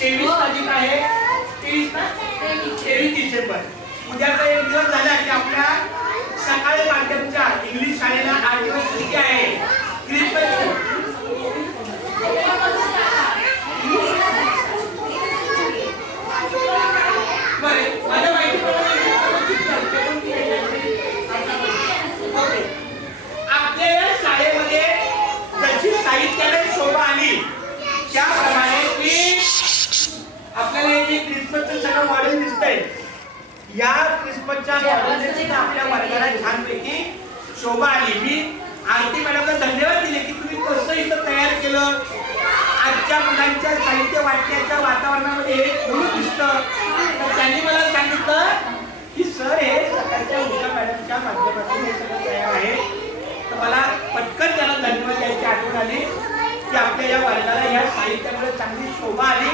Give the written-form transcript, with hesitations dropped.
23 तारीख आहे, 23 ना, 23 डिसेंबर. उद्याचा एक दिवस झाला की आपल्या सकाळी माध्यमच्या इंग्लिश शाळेला 8 दिवस सुट्टी आहे. माझ्या माहितीप्रमाणे आपल्या या शाळेमध्ये जशी साहित्याला शोभा आली त्याप्रमाणे की आपल्याला हे क्रिसमसचं सगळं मॉडेल दिसतंय. या क्रिसमसच्या मॉडेलने आपल्या वर्गाला छानपैकी शोभा आली. मी आरती मॅडमला धन्यवाद दिले की तुम्ही कसं इथं तयार केलं. आजच्या मुलांच्या साहित्य वाटण्याच्या वातावरणामध्ये हे खूप दिसतं. तर त्यांनी मला सांगितलं की सर हे सकाळच्या उषा मॅडमच्या माध्यमातून हे सगळं तयार आहे. तर मला पटकन त्याला धन्यवाद द्यायची आठवण आली की आपल्या या वर्गाला या साहित्यामुळे चांगली शोभा आली.